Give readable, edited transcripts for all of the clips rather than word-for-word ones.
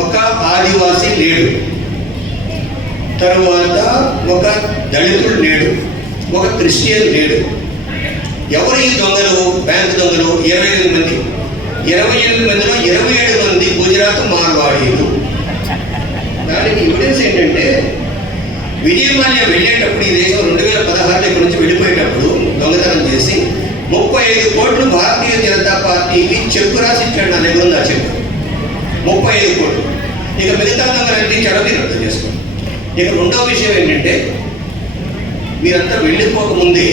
ఒక ఆదివాసీ లేడు, తరువాత ఒక దళితుడు లేడు, ఒక క్రిస్టియన్ లేడు. ఎవరు ఈ దొంగలు? బ్యాంకు దొంగలు 28 మంది. 28 మందిలో 27 మంది గుజరాత్ మార్వాడీలు. దానికి ఎవిడెన్స్ ఏంటంటే విజయమాల్య వెళ్ళేటప్పుడు ఈ దేశం 2016 ఇక్కడ నుంచి వెళ్ళిపోయేటప్పుడు దొంగతనం చేసి 35 కోట్లు భారతీయ జనతా పార్టీకి చెక్కు రాసి ఇచ్చాడు. నా దగ్గర ఉంది ఆ చెక్కు, 35 కోట్లు. ఇక మిగతా దొంగలన్నీ చెడని రద్దు చేసుకోండి. ఇక రెండవ విషయం ఏంటంటే మీరంతా వెళ్ళిపోకముందే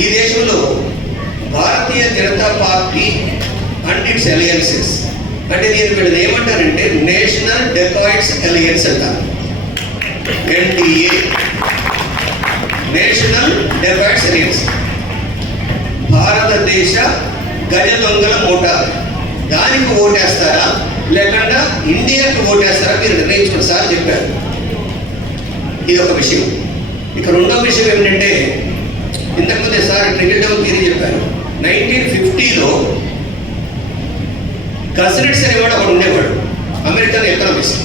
ఈ దేశంలో Bharatiya Janata Party and its alliances, అంటే దీన్ని వీళ్ళు ఏమంటారంటే నేషనల్ డెకాయిడ్స్ అలయన్స్ అంటారు. ఎన్డీఏ, నేషనల్ డెకాయిడ్స్ అలయన్స్, భారతదేశ గజ దొంగల మోటార్. దానికి ఓటేస్తారా లేకుండా ఇండియాకి ఓటేస్తారా మీరు నిర్ణయించుకుని సార్ చెప్పారు. ఇది ఒక విషయం. ఇక రెండవ విషయం ఏమిటంటే ఇంతకుముందే సార్ ట్రికల్ డౌన్ థియరీ చెప్పారు. 1950లో కసరెట్స్ అనేవాడు ఒకడు ఉండేవాడు, అమెరికన్ ఎకనామిస్ట్.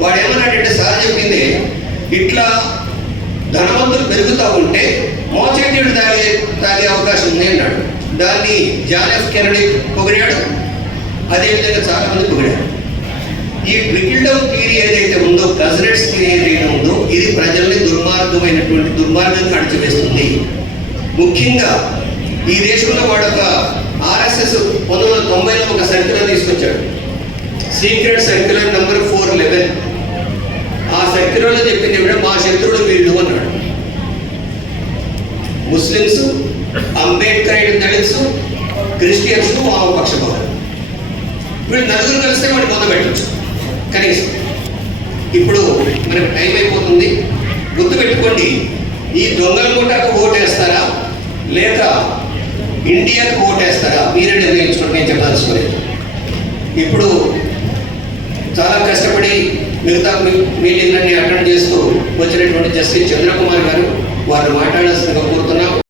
వాడు ఏమన్నాడంటే సార్ చెప్పింది ఇట్లా ధనవంతులు పెరుగుతూ ఉంటే మోచేతీయుడు తాగే అవకాశం ఉంది అన్నాడు. దాన్ని జాన్ ఎఫ్ కెనడీ పొగిడాడు, అదేవిధంగా చాలామంది పొగిడారు. ఈ ట్రికల్ డౌన్ థియరీ ఏదైతే ఉందో, కసరెట్స్ థియరీ ఏదైతే ఉందో, ఇది ప్రజల్ని దుర్మార్గంగా అణచివేస్తుంది. ముఖ్యంగా ఈ దేశంలో వాడు ఒక ఆర్ఎస్ఎస్ 1990లో ఒక సర్క్యులర్ తీసుకొచ్చాడు, సీక్రెట్ సర్క్యులర్ నెంబర్ 411. ఆ సర్క్యులర్లో చెప్పింది ఏమిటంటే మా శత్రువులు వీళ్ళు అన్నాడు. ముస్లిమ్స్, అంబేద్కర్ దళిత్స్, క్రిస్టియన్స్, వామపక్షపాతం, వీళ్ళు నలుగురు కలిస్తే వాడిని పొందబెట్టచ్చు కనీసం. ఇప్పుడు మనకు టైం అయిపోతుంది. గుర్తుపెట్టుకోండి, ఈ దొంగల ముఠాకు ఓటేస్తారా లేక ఇండియాకు ఓటేస్తారా మీరే నిర్ణయించుకోండి. నేను చెప్పదలుచుకోలేదు. ఇప్పుడు చాలా కష్టపడి మిగతా మీటింగ్లన్నీ అటెండ్ చేస్తూ వచ్చినటువంటి జస్టిస్ చంద్రకుమార్ గారు వారు మాట్లాడాల్సిందిగా కోరుతున్నాం.